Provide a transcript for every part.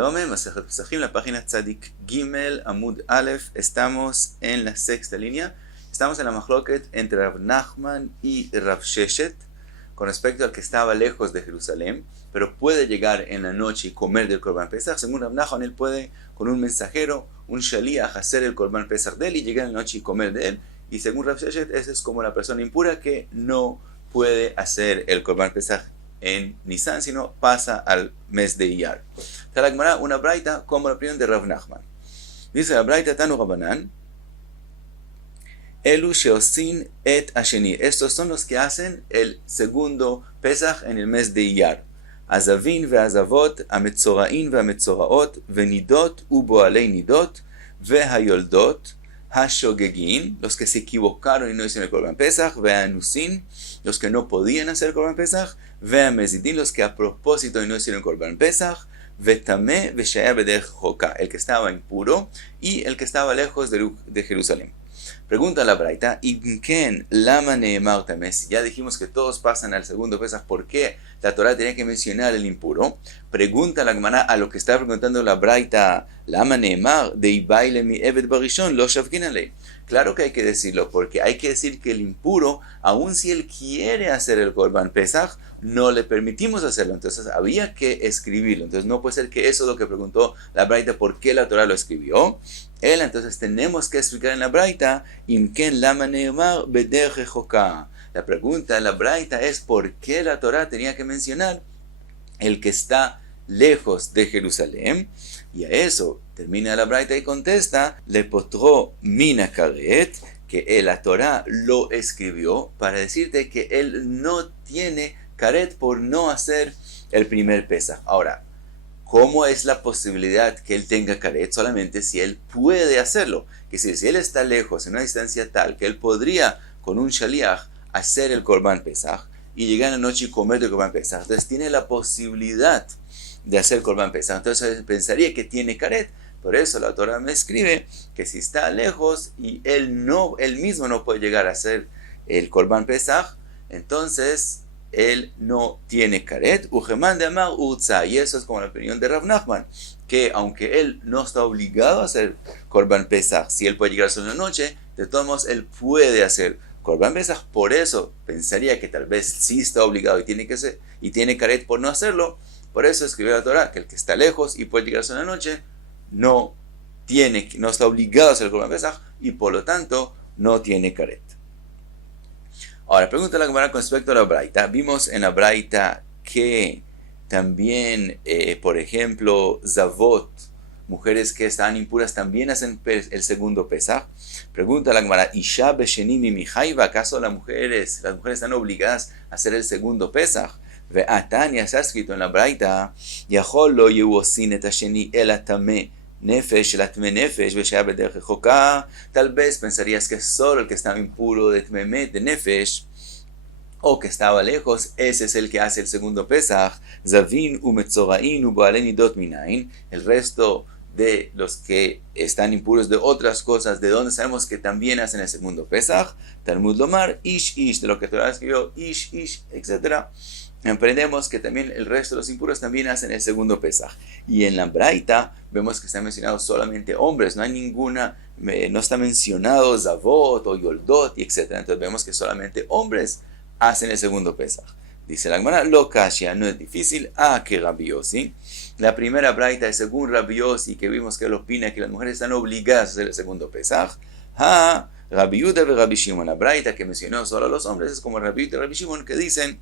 Shalom, Masejet Pesachim, la página Tzadik Gimel, Amud Aleph. Estamos en la sexta línea. Estamos en la Machloket entre Rav Nachman y Rav Sheshet con respecto al que estaba lejos de Jerusalén, pero puede llegar en la noche y comer del Korban Pesach. Según Rav Nachman, él puede con un mensajero, un shaliach, hacer el Korban Pesach de él y llegar en la noche y comer de él. Y según Rav Sheshet, esa es como la persona impura que no puede hacer el Korban Pesach en Nisan, sino pasa al mes de Iyar. Está la Gemara, una braita como la opinión de Rav Nachman. Dice la braita Tanu Rabanan, Elu sheosin et asheni. Estos son los que hacen el segundo Pesach en el mes de Iyar. Azavin ve'azavot, ametzorain ve'ametzoraot, venidot uboalei nidot, ve'hayoldot, hashogegin, los que se equivocaron y no hicieron el Korban Pesach, ve'anusin, los que no podían hacer el Korban Pesach, ve'amezidin, los que a propósito y no hicieron el Korban Pesach, ve'tameh ve'shaya bederech hoka, el que estaba impuro y el que estaba lejos de Jerusalén. Pregunta la braita, ¿Ibken lama neemar tameh? Si ya dijimos que todos pasan al segundo Pesach, ¿por qué la Torah tenía que mencionar el impuro? Pregunta la Gemara a lo que está preguntando la braita, lama neemar de ibaile mi eved barishon lo shavkin alei. Claro que hay que decirlo, porque hay que decir que el impuro, aun si él quiere hacer el Korban Pesach, no le permitimos hacerlo. Entonces había que escribirlo. Entonces no puede ser que eso es lo que preguntó la braita, ¿por qué la Torah lo escribió? Entonces tenemos que explicar en la braita, Imken lama neemar bederech hoka. La pregunta en la braita es ¿por qué la Torah tenía que mencionar el que está lejos de Jerusalén? Y a eso termina la braita y contesta, le potró mina karet, que la Torah lo escribió para decirte que él no tiene karet por no hacer el primer Pesach. Ahora, ¿cómo es la posibilidad que él tenga karet? Solamente si él puede hacerlo. Que si él está lejos, en una distancia tal, que él podría con un shaliach hacer el Korban Pesach y llegar en la noche y comer el Korban Pesach. Entonces tiene la posibilidad de hacer Korban Pesach. Entonces pensaría que tiene karet. Por eso la Torah me escribe que si está lejos y él mismo no puede llegar a hacer el Korban Pesach, entonces él no tiene karet. Ujeman de amar utza. Y eso es como la opinión de Rav Nachman, que aunque él no está obligado a hacer Korban Pesach, si él puede llegar solo en la noche, de todos modos él puede hacer Korban Pesach. Por eso pensaría que tal vez sí está obligado y tiene que hacer, y tiene karet por no hacerlo. Por eso escribió la Torah que el que está lejos y puede llegar solo en la noche no está obligado a hacer el Korban Pesach y por lo tanto no tiene karet. Ahora, pregunta la Gemara con respecto a la braita. Vimos en la braita que también, por ejemplo, zavot, mujeres que están impuras, también hacen el segundo Pesach. Pregunta la Gemara, Isha besheni mimihaiva, ¿acaso las mujeres están obligadas a hacer el segundo Pesach? Ve'atania, se ha escrito en la braita, Yachol lo yehuosin et hasheni el atameh nefesh, el atme nefesh, beshaya bederech hoka. Tal vez pensarías que solo el que estaba impuro de tmemet, de nefesh, o que estaba lejos, ese es el que hace el segundo Pesach. Zavin umetzorain uboalei nidot minain. El resto de los que están impuros de otras cosas, ¿de donde sabemos que también hacen el segundo Pesach? Talmud lomar, ish ish, de lo que Torah escribió, ish ish, etc. Aprendemos que también el resto de los impuros también hacen el segundo Pesach. Y en la braita vemos que están mencionados solamente hombres, no hay ninguna, no está mencionado zavot o yoldot, etc. Entonces vemos que solamente hombres hacen el segundo Pesach. Dice la Gemara, lo kashia, no es difícil, que Rabbi Yossi. La primera braita es según Rabbi Yossi, que vimos que él opina que las mujeres están obligadas a hacer el segundo Pesach. Rabbi Yuda y Rabbi Shimon. La braita que mencionó solo a los hombres es como Rabbi Yuda y Rabbi Shimon, que dicen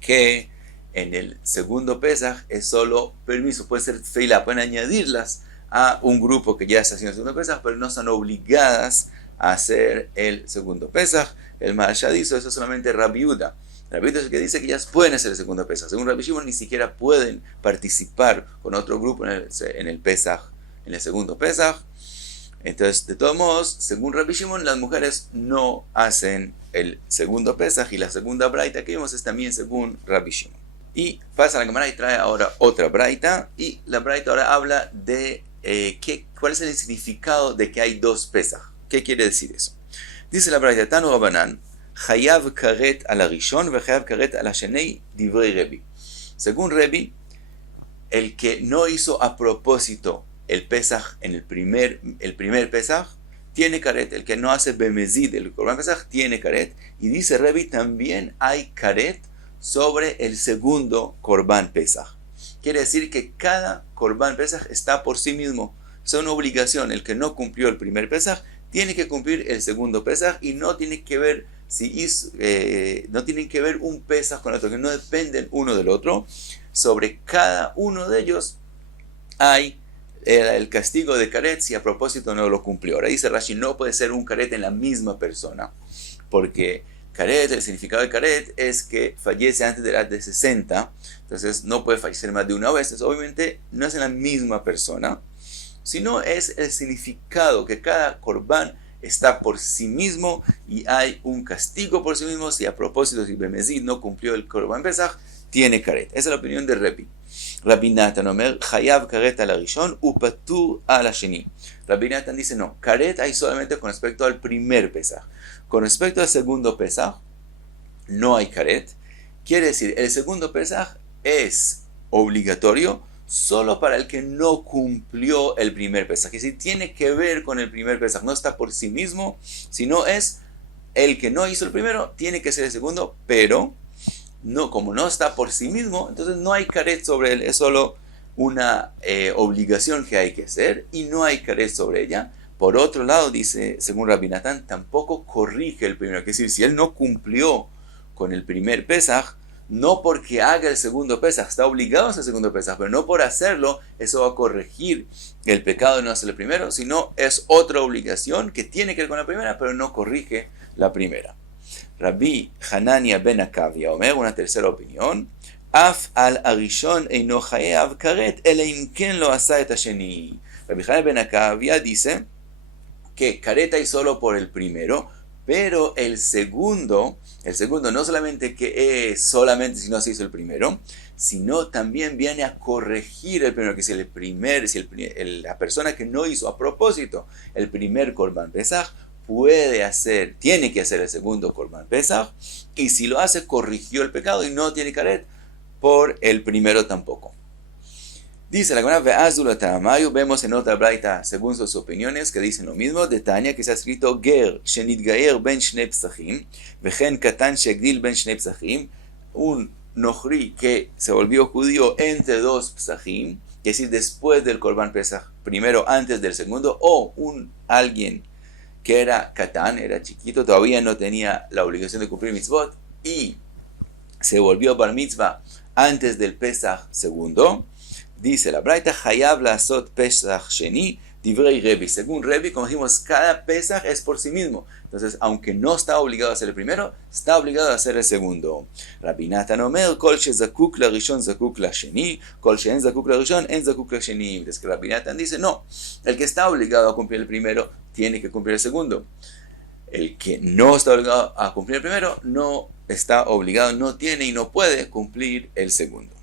que en el segundo Pesach es solo permiso, puede ser feila, pueden añadirlas a un grupo que ya está haciendo el segundo Pesach, pero no están obligadas a hacer el segundo Pesach. El Maharsha dice eso solamente Rabbi Yuda. Rabbi Yuda es el que dice que ellas pueden hacer el segundo Pesach. Según Rabbi Shimon, ni siquiera pueden participar con otro grupo en el Pesach, en el segundo Pesach. Entonces, de todos modos, según Rabbi Shimon, las mujeres no hacen el segundo Pesach, y la segunda braita que vimos es también según Rabbi Shimon. Y pasa la Gemara y trae ahora otra braita, y la braita ahora habla de cuál es el significado de que hay dos Pesach. ¿Qué quiere decir eso? Dice la braita, Tanu Rabanan, Chayav karet al arishon ve chayav karet al hashenei divrei Rebi. Según Rebi, el que no hizo a propósito el Pesaj en el primer Pesaj, tiene karet. El que no hace bemezid el Korban Pesaj tiene karet. Y dice Rebi, también hay karet sobre el segundo Korban Pesaj. Quiere decir que cada Korban Pesaj está por sí mismo. Es una obligación. El que no cumplió el primer Pesaj tiene que cumplir el segundo Pesaj y no tiene que ver no tienen que ver un Pesaj con el otro, que no dependen uno del otro. Sobre cada uno de ellos hay el castigo de karet si a propósito no lo cumplió. Ahora dice Rashi, no puede ser un karet en la misma persona, porque karet, el significado de karet es que fallece antes de la edad de 60, entonces no puede fallecer más de una vez. Entonces, obviamente no es en la misma persona, sino es el significado que cada korban está por sí mismo y hay un castigo por sí mismo si a propósito, si Bemezid no cumplió el Korban Pesaj, tiene karet. Esa es la opinión de Rebi. Rabbi Natan Omer, Chayav karet al Arishon upatur al Hasheni. Rabbi Natan dice no, karet hay solamente con respecto al primer Pesaj. Con respecto al segundo Pesaj, no hay karet. Quiere decir, el segundo Pesaj es obligatorio solo para el que no cumplió el primer Pesaj. Es decir, tiene que ver con el primer Pesaj. No está por sí mismo, sino es el que no hizo el primero, tiene que ser el segundo, pero no, como no está por sí mismo, entonces no hay karet sobre él. Es solo una obligación que hay que hacer y no hay karet sobre ella. Por otro lado, dice, según Rabbi Natan, tampoco corrige el primero. Es decir, si él no cumplió con el primer Pesaj, no porque haga el segundo Pesaj, está obligado a hacer el segundo Pesaj, pero no por hacerlo, eso va a corregir el pecado de no hacer el primero, sino es otra obligación que tiene que ver con la primera, pero no corrige la primera. Rabbi Hanania ben Akavia, Omer, una tercera opinión, Af al Arishon eino chayav karet, ele im ken lo asa et hasheni. Rabbi Hanania ben Akavia dice que karet hay solo por el primero, pero el segundo no solamente que es solamente si no se hizo el primero, sino también viene a corregir el primero, que si la persona que no hizo a propósito el primer Korban Pesaj, tiene que hacer el segundo Korban Pesaj, y si lo hace, corrigió el pecado y no tiene karet por el primero tampoco. Dice la Gemara, Ve'azul Tamayu, vemos en otra braita, según sus opiniones, que dicen lo mismo, de Tania, que se ha escrito, Ger, Shenitgaer ben Shnei Psachim, Vechen Katan Shegdil ben Shnei Psachim, un Nohri que se volvió judío entre dos Psachim, es decir, después del Korban Pesach, primero antes del segundo, o alguien que era Katan, era chiquito, todavía no tenía la obligación de cumplir mitzvot, y se volvió bar mitzvah antes del Pesach segundo. Dice la braita, Hayav lasot Pesach sheni, divrei Rebi. Según Rebi, como dijimos, cada Pesach es por sí mismo. Entonces, aunque no está obligado a hacer el primero, está obligado a hacer el segundo. Rabbi Natan Omer, Kol shezakuk la rishon zakuk la sheni, Kol she'en zakuk la rishon en zakuk la sheni. Entonces, que Rabbi Natan dice, no, el que está obligado a cumplir el primero, tiene que cumplir el segundo. El que no está obligado a cumplir el primero, no está obligado, no tiene y no puede cumplir el segundo.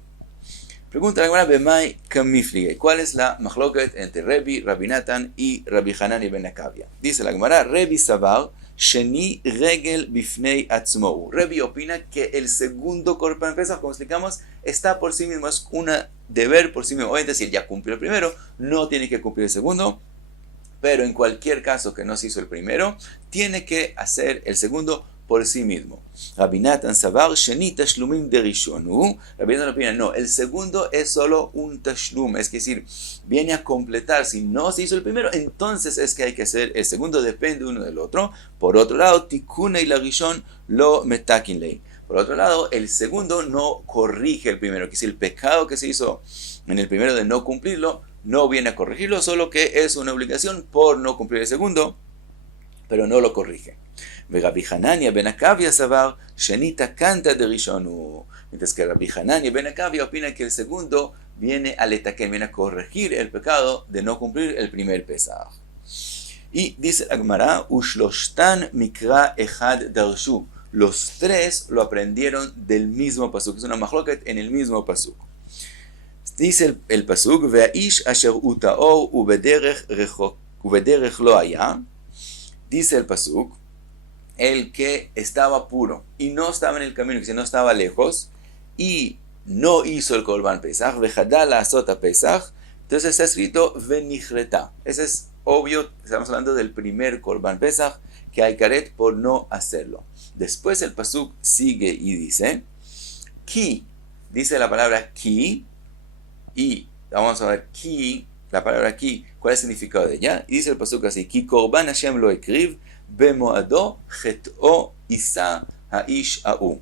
Pregunta la Gemara, Bemai Kamiflige, ¿cuál es la machloket entre Rebi, Rabbi Natan y Rabbi Hanani ben Akavia? Dice la Gemara, Rebi Savar, Sheni Regel Bifnei Atzmou. Rebi opina que el segundo Korban Pesach, como explicamos, está por sí mismo, es un deber por sí mismo. Obviamente, si él ya cumplió el primero, no tiene que cumplir el segundo, pero en cualquier caso que no se hizo el primero, tiene que hacer el segundo por sí mismo. Rabbi Natan Savar, Sheni Tashlumim de Rishonu. Rabbi Natan opina, no, el segundo es solo un tashlum, es decir, viene a completar. Si no se hizo el primero, entonces es que hay que hacer el segundo, depende uno del otro. Por otro lado, Tikune y la Rishon lo metakin lei. Por otro lado, el segundo no corrige el primero, que si el pecado que se hizo en el primero de no cumplirlo, no viene a corregirlo, solo que es una obligación por no cumplir el segundo, pero no lo corrige. Rabbi Hanania ben Akavia savar shenita canta de rishonu. Mientras que Rabbi Hanania ben Akavia opina que el segundo viene a letaken, viene a corregir el pecado de no cumplir el primer Pesach. Y dice la Gemara, Ushloshtan mikra echad darshu. Los tres lo aprendieron del mismo pasuk. Es una machloket en el mismo pasuk. Dice el pasuk, Ve'ish asher utaor ubederech lo haya. Dice el pasuk, el que estaba puro y no estaba en el camino, que no estaba lejos, y no hizo el Korban Pesach, vejadal azot Pesach, entonces está escrito venichreta. Ese es obvio, estamos hablando del primer Korban Pesach, que hay karet por no hacerlo. Después el pasuk sigue y dice, ki, dice la palabra ki, y vamos a ver ki, la palabra ki, ¿cuál es el significado de ella? Y dice el pasuk así, ki korban Hashem lo ekriv, bemoado chet'o isa ha'ish a'u.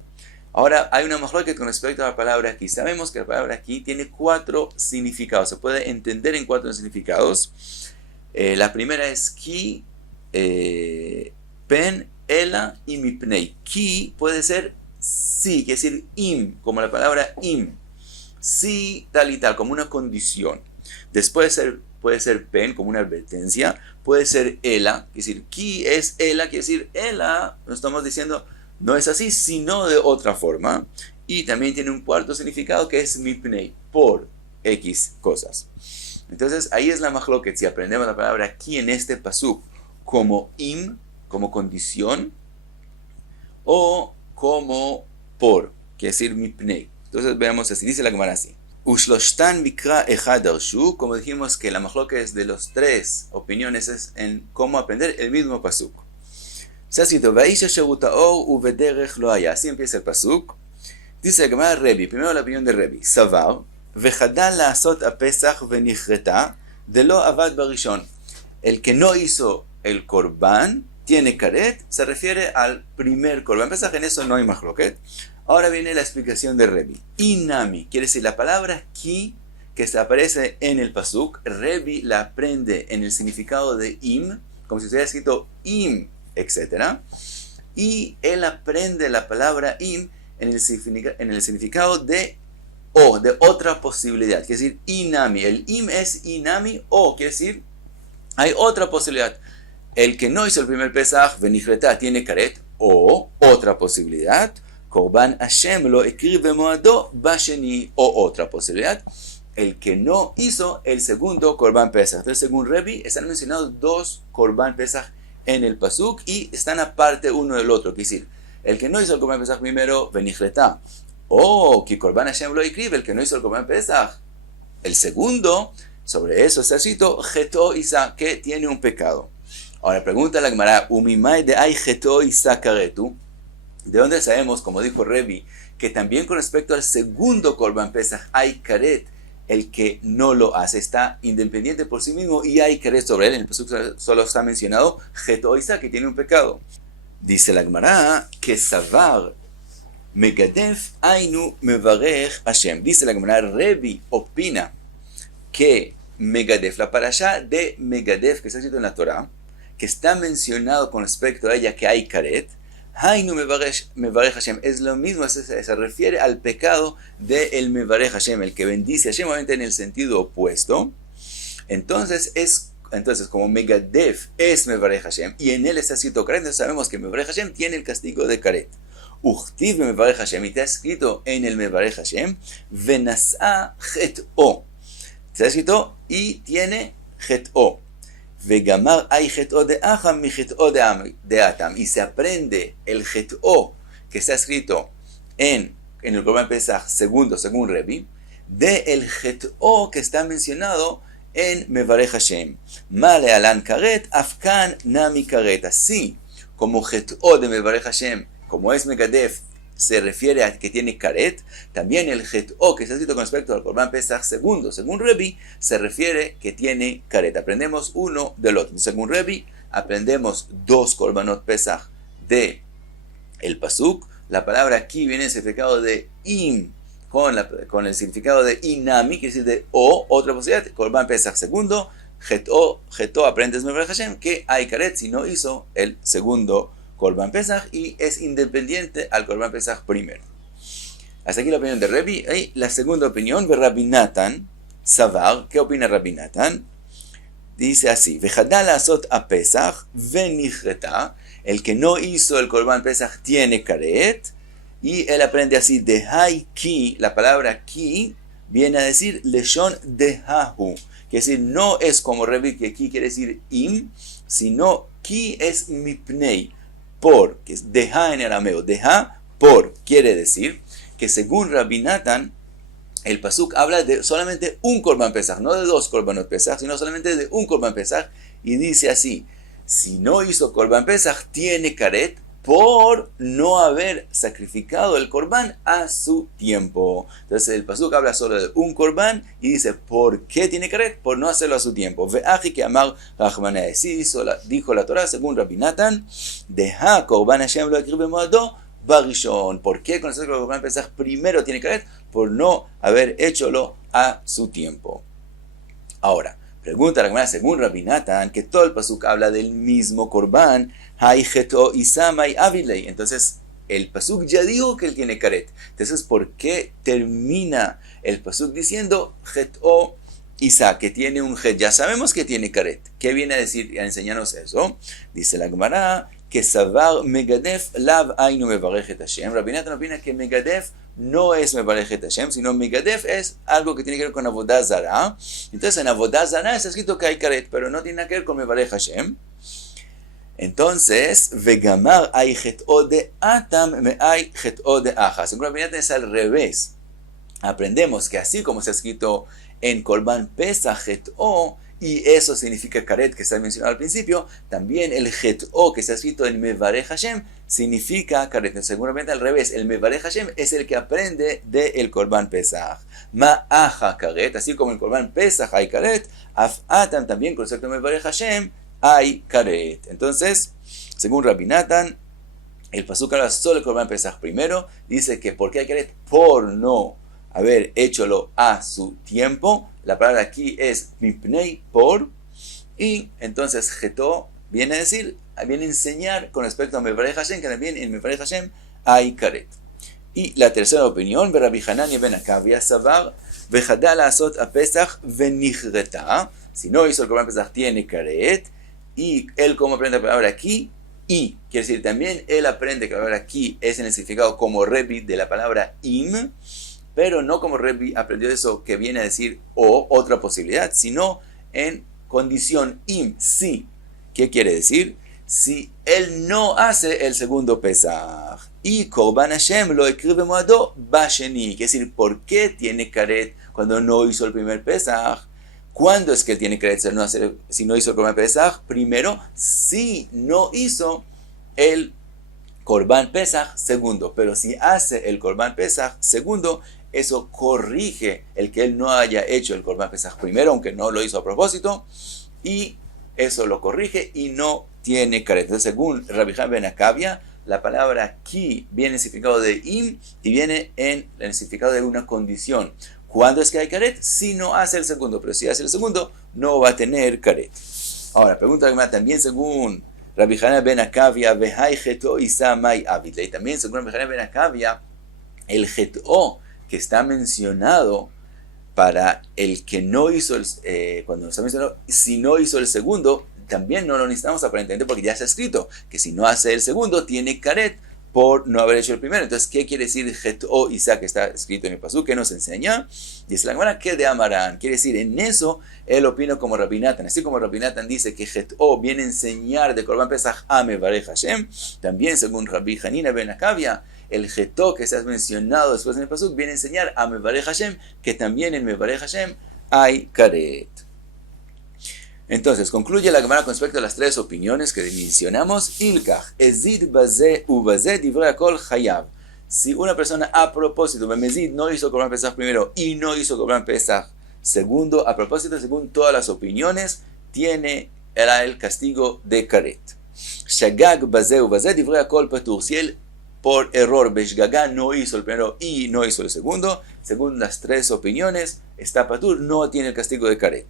Ahora hay una machloket con respecto a la palabra aquí. Sabemos que la palabra aquí tiene 4 significados. Se puede entender en 4 significados. La primera es ki, pen, ela y mipnei. Ki puede ser sí, quiere decir im, como la palabra im. Sí, tal y tal, como una condición. Después puede ser pen, como una advertencia. Puede ser ela, quiere decir ki es ela, quiere decir ela, nos estamos diciendo no es así, sino de otra forma. Y también tiene un cuarto significado que es mipnei, por X cosas. Entonces ahí es la machloket, si aprendemos la palabra aquí en este pasuk como im, como condición, o como por, quiere decir mipnei. Entonces veamos así, dice la Gemara así. Ushloshtan vikra echad darshu, como dijimos que la machloket es de los 3 opiniones es en cómo aprender el mismo pasuk. Así empieza el pasuk. Dice la Gemara Rebi, primero la opinión de Rebi. Savar, vejadal la'asot apesach venichreta, de lo avad barishon. El que no hizo el korban tiene karet, se refiere al primer korban pesach, en eso no hay machloket. Ahora viene la explicación de Rebi. Inami, quiere decir la palabra ki, que se aparece en el pasuk, Rebi la aprende en el significado de im, como si estuviera escrito im, etc. Y él aprende la palabra im en el significado de o, de otra posibilidad, quiere decir inami. El im es inami o, quiere decir hay otra posibilidad. El que no hizo el primer pesach, venichreta, tiene karet, o otra posibilidad, korban Hashem lo ekriv bemoado basheni, o otra posibilidad, el que no hizo el segundo korban pesach. Entonces, según Rebi, están mencionados 2 korban pesach en el pasuk y están aparte uno del otro. Quiere decir, el que no hizo el korban pesach primero, venichreta, o que korban Hashem lo ekriv, el que no hizo el korban pesach, el segundo, sobre eso está escrito, chet'o isa, que tiene un pecado. Ahora pregunta la Gemara, umimai de ay chet'o isa karetu, ¿de dónde sabemos, como dijo Rebi, que también con respecto al segundo korban pesach hay karet? El que no lo hace está independiente por sí mismo y hay karet sobre él. En el pasuk solo está mencionado chet'o isa, que tiene un pecado. Dice la Gemara que savar megadef ainu mevarech Hashem. Dice la Gemara, Rebi opina que megadef, la parashá de megadef que está escrito en la Torah, que está mencionado con respecto a ella que hay karet, Hainu mevarech Hashem, es lo mismo, se refiere al pecado de el mevarech Hashem, el que bendice a Hashem, obviamente en el sentido opuesto. Entonces como megadef es mevarech Hashem, y en él está escrito karet, entonces sabemos que mevarech Hashem tiene el castigo de karet. Uchtiv mevarech Hashem, y está escrito en el mevarech Hashem, venas'a chet'o, está escrito y tiene chet'o. Vegamar ay chet'o de aham mi chet'o de atam. Y se aprende el chet'o que está escrito en el korban pesach segundo, según Rebi, de el chet'o que está mencionado en mevarech Hashem. Male alan karet, afkan nami karet. Así como chet'o de mevarech Hashem, como es megadef, se refiere a que tiene karet, también el chet'o que está escrito con respecto al korban pesach segundo, según Rebi, se refiere que tiene karet. Aprendemos uno del otro. Según Rebi, aprendemos 2 korbanot pesach de el pasuk. La palabra aquí viene en el significado de im, con el significado de inami, quiere decir de o, otra posibilidad, korban pesach segundo, chet'o aprendes mevarech Hashem, que hay karet si no hizo el segundo korban pesach y es independiente al korban pesach primero. Hasta aquí la opinión de Rebi. Y la segunda opinión de Rabbi Natan Savar. ¿Qué opina Rabbi Natan? Dice así: vejadal la'asot apesach venichreta, el que no hizo el korban pesach tiene karet, y él aprende así: dehai ki, la palabra ki viene a decir leshon dehahu, que es decir, no es como Rebi, que ki quiere decir im, sino ki es mipnei, por, que es deja en arameo. Deja, por, quiere decir que según Rabbi Natan, el pasuk habla de solamente un Korban Pesach, no de dos Korbanot Pesach, sino solamente de un Korban Pesach, y dice así: si no hizo Korban Pesach, tiene karet por no haber sacrificado el Korban a su tiempo. Entonces el pasuk habla solo de un Korban y dice: ¿por qué tiene karet? Por no hacerlo a su tiempo. Ve'aji que amar Rachmanae. Sí dijo la Torah según Rabbi Natan: deja Korban Hashem lo ekriv bemoado barishon. ¿Por qué con el Korban Pesach primero tiene karet? Por no haber hecholo a su tiempo. Ahora, pregunta la Gemara según Rabbi Natan, que todo el pasuk habla del mismo Korban, entonces el pasuk ya dijo que él tiene karet. Entonces, ¿por qué termina el pasuk diciendo Jet'o Isa, que tiene un jet? Ya sabemos que tiene karet. ¿Qué viene a decir, a enseñarnos eso? Dice la Gemara que Savar Megadef Lav Ainu Mevarechet Hashem. Rabbi Natan opina que Megadef no es Mevarechet Hashem, sino Megadef es algo que tiene que ver con Avodah Zarah. Entonces en Avodah Zarah está escrito que hay karet, pero no tiene nada que ver con Mevarech Hashem. Entonces, Vegamar hay Jet'o de Atam me hay Jet'o de Aja. Según Rabbi Natan es al revés. Aprendemos que así como está escrito en Korban Pesach Jet'o, y eso significa karet, que se ha mencionado al principio, también el Jet'o que está escrito en Mevarech Hashem significa karet. Seguramente al revés, el Mevarech Hashem es el que aprende del Korban Pesach. Ma'aja karet, así como en Korban Pesach hay karet, Af'atam también con respecto a Mevarech Hashem hay karet. Entonces, según Rabbi Natan, el pasuk habla solo el Korban Pesach primero, dice que ¿por qué hay karet? Por no haber hecholo a su tiempo. La palabra aquí es mipnei, por, y entonces Jet'o viene a decir, viene a enseñar con respecto a Mevarech Hashem, que también en Mevarech Hashem hay karet. Y la tercera opinión, Rabbi Hanania ben Akavia Savar, vejadal asot a Pesach venichreta. Si no hizo el Korban Pesach tiene karet, y él como aprende la palabra aquí, y quiere decir también él aprende que la palabra aquí es en el significado como Rebbi de la palabra im, pero no como Rebbi aprendió eso que viene a decir o otra posibilidad, sino en condición im, sí. ¿Qué quiere decir? Si él no hace el segundo Pesach y Korban Hashem lo escribe moado basheni, quiere decir, ¿por qué tiene karet cuando no hizo el primer Pesach? ¿Cuándo es que él tiene karet si no hizo el Korban Pesach? Primero, si no hizo el Korban Pesach segundo, pero si hace el Korban Pesach segundo, eso corrige el que él no haya hecho el Korban Pesach primero, aunque no lo hizo a propósito, y eso lo corrige y no tiene karet. Entonces, según Rabbi Hanania ben Akavia, la palabra ki viene en el significado de im y viene en el significado de una condición. ¿Cuándo es que hay karet? Si no hace el segundo, pero si hace el segundo, no va a tener karet. Ahora, pregunta también según Rabbi Hanania ben Akavia, vehai Jet'o isa mai avidlei. También según Rabbi Hanania ben Akavia, el Jet'o que está mencionado para el que no hizo, cuando está mencionado, si no hizo el segundo, también no lo necesitamos aparentemente porque ya está escrito que si no hace el segundo, tiene karet por no haber hecho el primero. Entonces, ¿qué quiere decir Jet'o Isa que está escrito en el pasuk? ¿Qué nos enseña? Dice la Gemara que de Amarán. Quiere decir, en eso él opina como Rabbi Natan. Así como Rabbi Natan dice que Jet'o viene a enseñar de Korban Pesach a Mevarech Hashem, también según Rabbi Hanania ben Akavia, el Jet'o que está mencionado después en el pasuk viene a enseñar a Mevarech Hashem que también en Mevarech Hashem hay karet. Entonces, concluye la Gemara con respecto a las tres opiniones que mencionamos. Ilkach, ezid baze u baze divrei hakol chayav. Si una persona a propósito, Bemezid, no hizo Korban Pesach primero y no hizo Korban Pesach segundo, a propósito, según todas las opiniones, tiene el castigo de karet. Shagag baze u baze divrei hakol patur. Si él por error, Beshgagá no hizo el primero y no hizo el segundo, según las tres opiniones, está patur, no tiene el castigo de karet.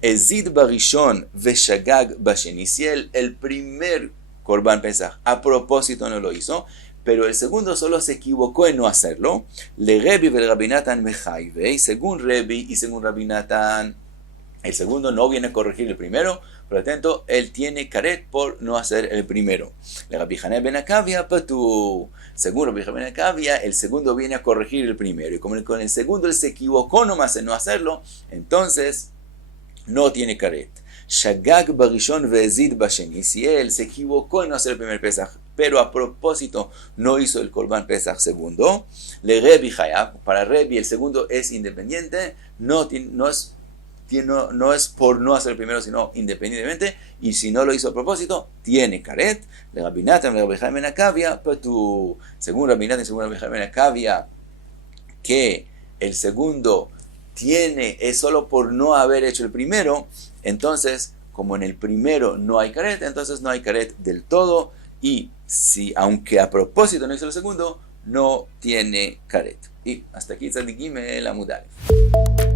Ezid barishon veshagag basheni. Si el primer Korban Pesach a propósito no lo hizo, pero el segundo solo se equivocó en no hacerlo, le Rebbi vel Rabbi Natan mechayvei. Según Rebbi y según Rabbi Natan, el segundo no viene a corregir el primero, por lo tanto, él tiene karet por no hacer el primero. Le Rabbi Hanania ben Akavia patur. Según Rabbi Hanania ben Akavia, el segundo viene a corregir el primero. Y como con el segundo él se equivocó nomás en no hacerlo, entonces no tiene karet. Shagag barishon ve'ezid basheni. Si él se equivocó en no hacer el primer Pesach pero a propósito no hizo el Korban Pesach segundo, le Rebi Hayab, para Rebi el segundo es independiente, no es por no hacer el primero, sino independientemente, y si no lo hizo a propósito, tiene caret. Le Rabbi Natan, le Rabbi Chaim ben Akavia, pero según Rabbi Natan y según Rabbi Chaim ben Akavia, que el segundo es solo por no haber hecho el primero, entonces, como en el primero no hay caret, entonces no hay caret del todo, y si, aunque a propósito no hizo el segundo, no tiene caret. Y hasta aquí Tzadik Gimel Amud Aleph.